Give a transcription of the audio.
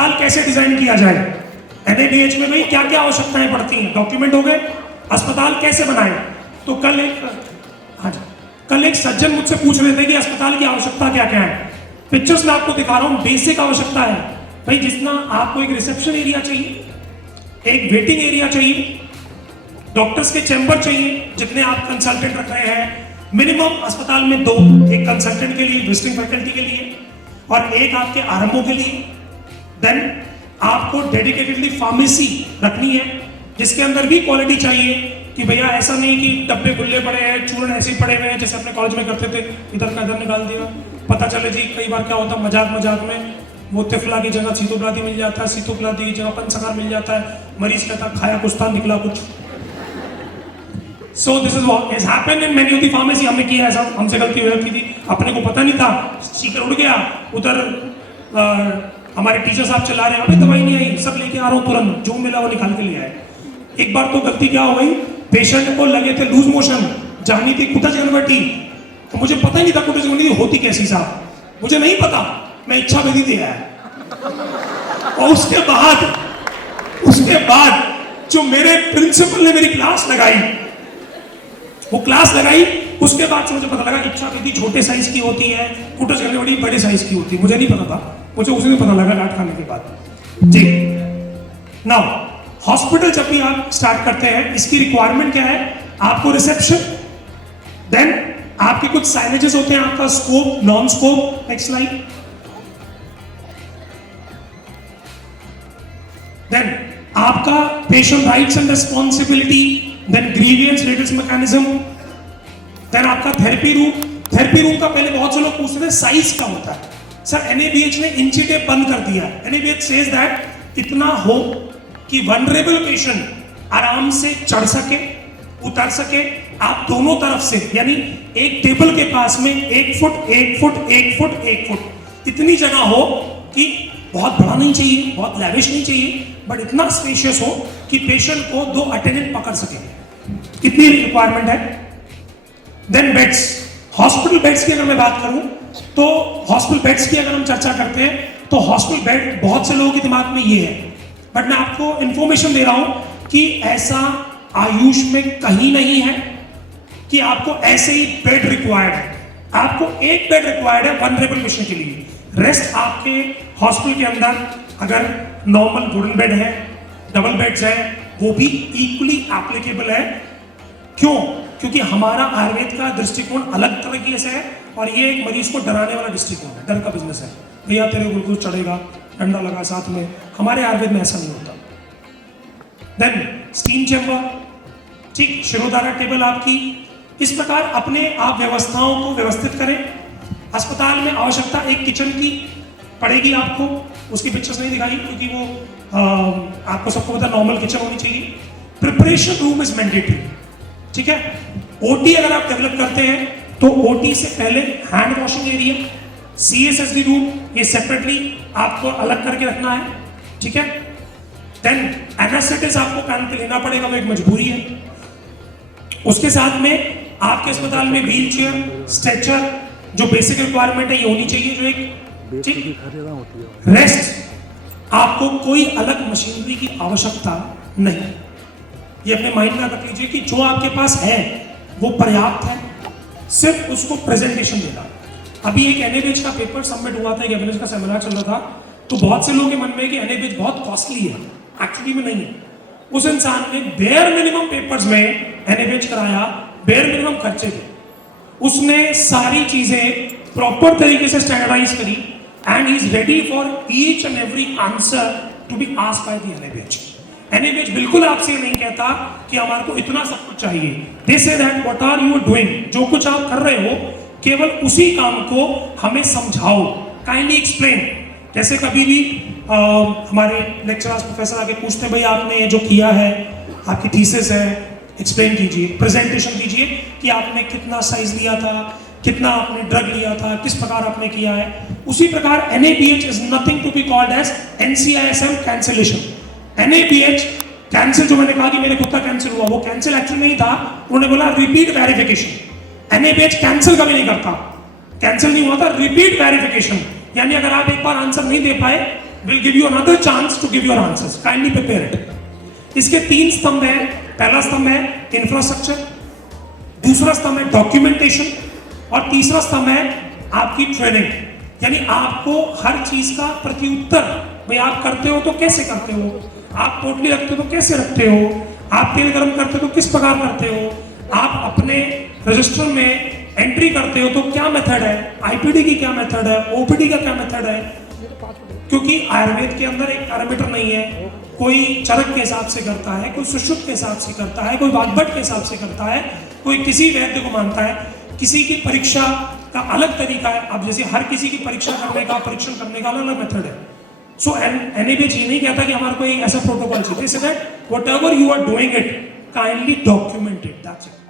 अस्पताल कैसे डिजाइन किया जाए, एनएबीएच में भाई क्या क्या आवश्यकताएं पड़ती हैं, डॉक्यूमेंट हो गए, अस्पताल कैसे बनाए। तो कल एक सज्जन मुझसे पूछ रहे थे कि अस्पताल की आवश्यकता क्या क्या है। पिक्चर्स में आपको दिखा रहा हूं, बेसिक आवश्यकता है भाई, जितना आपको एक रिसेप्शन एरिया चाहिए, एक वेटिंग एरिया चाहिए, डॉक्टर्स के चैम्बर चाहिए जितने आप कंसल्टेंट रख रहे हैं, मिनिमम अस्पताल में 2, एक कंसल्टेंट के लिए, विजिटिंग फैकल्टी के लिए और एक आपके आरएमओ के लिए। देन आपको डेडिकेटेडली फार्मेसी रखनी है जिसके अंदर भी क्वालिटी चाहिए कि भैया ऐसा नहीं कि डब्बे खुले पड़े हैं, चूर्ण ऐसे ही पड़े हुए हैं जैसे अपने कॉलेज में करते थे, इधर का इधर निकाल दिया। पता चले जी कई बार क्या होता है मजाक मजाक में वो तिफला की जगह सीतोपलादी मिल जाता है, सीतोपलादी की जगह पंचकार मिल जाता है, मरीज कहता खाया कुछ था निकला कुछ। So this is what has happened in many of the pharmacy। हमने किया ऐसा, हमसे गलती हो जाती थी, अपने को पता नहीं था, स्टिकर उड़ गया उधर, हमारे टीचर साहब चला रहे हैं, अभी दवाई नहीं आई, सब लेके आ रहा हूँ तुरंत, जो मिला वो निकाल के लिया है। एक बार तो गलती क्या हो गई, पेशेंट को लगे थे लूज मोशन, जानी थी कुटज गणवटी, तो मुझे पता ही नहीं था कुटज गणवटी होती कैसी साहब, मुझे नहीं पता, मैं इच्छा विधि दिया है। और उसके बाद जो मेरे प्रिंसिपल ने मेरी क्लास लगाई, वो क्लास लगाई, उसके बाद से मुझे पता लगा इच्छा विधि छोटे साइज की होती है, कुटज गणवटी बड़े साइज की होती है। मुझे नहीं पता था, मुझे उसी दिन पता लगा डांट खाने के बाद जी। नाउ हॉस्पिटल जब भी आप स्टार्ट करते हैं, इसकी रिक्वायरमेंट क्या है, आपको रिसेप्शन, देन आपके कुछ साइनेजेस होते हैं, आपका scope, non scope, next slide, then आपका patient rights and responsibility, then grievance redressal mechanism, then आपका थेरेपी रूम। थेरेपी रूम का पहले बहुत से लोग पूछते थे साइज का होता है, सर एनएबीएच ने इंची टेप बंद कर दिया है। एनएबीएच सेज दैट इतना हो कि वनरेबल पेशेंट आराम से चढ़ सके, उतर सके, आप दोनों तरफ से, यानी एक टेबल के पास में 1 फुट 1 फुट 1 फुट 1 फुट इतनी जगह हो कि बहुत बड़ा नहीं चाहिए, बहुत लैविश नहीं चाहिए, बट इतना स्पेशियस हो कि पेशेंट को 2 अटेंडेंट पकड़ सके, इतनी रिक्वायरमेंट है। देन बेड्स, हॉस्पिटल बेड्स की अगर मैं बात करूं तो हॉस्पिटल बेड्स की अगर हम चर्चा करते हैं तो हॉस्पिटल बेड बहुत से लोगों के दिमाग में ये है, बट मैं आपको इंफॉर्मेशन दे रहा हूं कि ऐसा आयुष में कहीं नहीं है कि आपको ऐसे ही बेड रिक्वायर्ड है। आपको एक बेड रिक्वायर्ड है वनरेबल पेशेंट के लिए, रेस्ट आपके हॉस्पिटल के अंदर अगर नॉर्मल वुडन बेड है, डबल बेड्स है, वो भी इक्वली एप्लीकेबल है। क्यों? क्योंकि हमारा आयुर्वेद का दृष्टिकोण अलग तरीके से है और ये एक मरीज को डराने वाला दृष्टिकोण है, डर का बिजनेस है, भैया तेरे ग्लूकोज चढ़ेगा, डंडा लगा साथ में, हमारे आयुर्वेद में ऐसा नहीं होता। देन स्टीम चैम्बर, ठीक, शिरोधारा टेबल आपकी, इस प्रकार अपने आप व्यवस्थाओं को व्यवस्थित करें। अस्पताल में आवश्यकता एक किचन की पड़ेगी आपको, उसकी पिक्चर्स नहीं दिखाई क्योंकि वो आपको सबको पता नॉर्मल किचन होनी चाहिए। प्रिपरेशन रूम इज मैंडेटरी, ठीक है। ओटी अगर आप डेवलप करते हैं तो ओटी से पहले hand washing area, CSSD room, ये सेपरेटली आपको अलग करके रखना है, ठीक है। देन एनेस्थेटिस्ट आपको कान पे लेना पड़ेगा, वो एक मजबूरी है। उसके साथ में आपके अस्पताल में व्हील चेयर, स्ट्रेचर, जो बेसिक रिक्वायरमेंट है ये होनी चाहिए, जो एक ठीक। रेस्ट, आपको कोई अलग मशीनरी की आवश्यकता नहीं, ये अपने माइंड में रख लीजिए कि जो आपके पास है वो पर्याप्त है, सिर्फ उसको प्रेजेंटेशन देना। अभी एक एनएबीएच का पेपर सबमिट हुआ था, एक एविडेंस का सेमिनार चल रहा था, तो बहुत से लोगों के मन में कि एनएबीएच बहुत कॉस्टली है, एक्चुअली में नहीं है। उस इंसान ने बेयर मिनिमम पेपर्स में एनएबीएच कराया, बेयर मिनिमम खर्चे थे, उसने सारी चीजें प्रॉपर तरीके से स्टैंडर्डाइज करी and he is ready for each and every answer to be asked by the NABH. NABH बिल्कुल आपसे नहीं कहता कि हमारे को इतना सब कुछ चाहिए, they say that what are you doing, जो कुछ आप कर रहे हो केवल उसी काम को हमें समझाओ, काइंडली एक्सप्लेन। जैसे कभी भी हमारे लेक्चरर्स प्रोफेसर आके पूछते हैं भाई आपने जो किया है, आपकी थीसिस है, एक्सप्लेन कीजिए, प्रेजेंटेशन कीजिए कि आपने कितना साइज लिया था, कितना आपने ड्रग लिया था, किस प्रकार आपने किया है। उसी प्रकार NABH is nothing to be called as NCISM cancellation. NABH cancel, जो मैंने कहा कि मेरे खुद का कैंसिल हुआ, वो कैंसिल एक्चुअली नहीं था, उन्होंने बोला रिपीट वेरिफिकेशन। NABH कैंसिल कभी नहीं करता, कैंसिल नहीं हुआ था, रिपीट वेरिफिकेशन, यानी अगर आप एक बार आंसर नहीं दे पाए will give you another chance to give your answers. Kindly prepare it. इसके 3 स्तंभ हैं. पहला स्तंभ है इंफ्रास्ट्रक्चर, दूसरा स्तंभ है डॉक्यूमेंटेशन और तीसरा स्तंभ है आपकी ट्रेनिंग. यानी आपको हर चीज का प्रत्युत्तर, भाई आप करते हो तो कैसे करते हो, आप पोटली रखते हो तो कैसे रखते हो, आप तेल गर्म करते हो तो किस प्रकार करते हो, आप अपने रजिस्टर में एंट्री करते हो तो क्या मेथड है, आईपीडी की क्या मेथड है, ओपीडी का क्या मेथड है. क्योंकि आयुर्वेद के अंदर एक पैरामीटर नहीं है. कोई चरक के हिसाब से करता है, कोई सुश्रुत के हिसाब से करता है, कोई वाग्भट के हिसाब से करता है, कोई किसी वैद्य को मानता है, किसी की परीक्षा का अलग तरीका है. अब जैसे हर किसी की परीक्षा करने का, परीक्षण करने का अलग अलग मेथड है. सो एनएबीएच ये नहीं कहता कि हमारे को एक ऐसा प्रोटोकॉल चाहिए. Whatever you are doing it, kindly document it. That's it.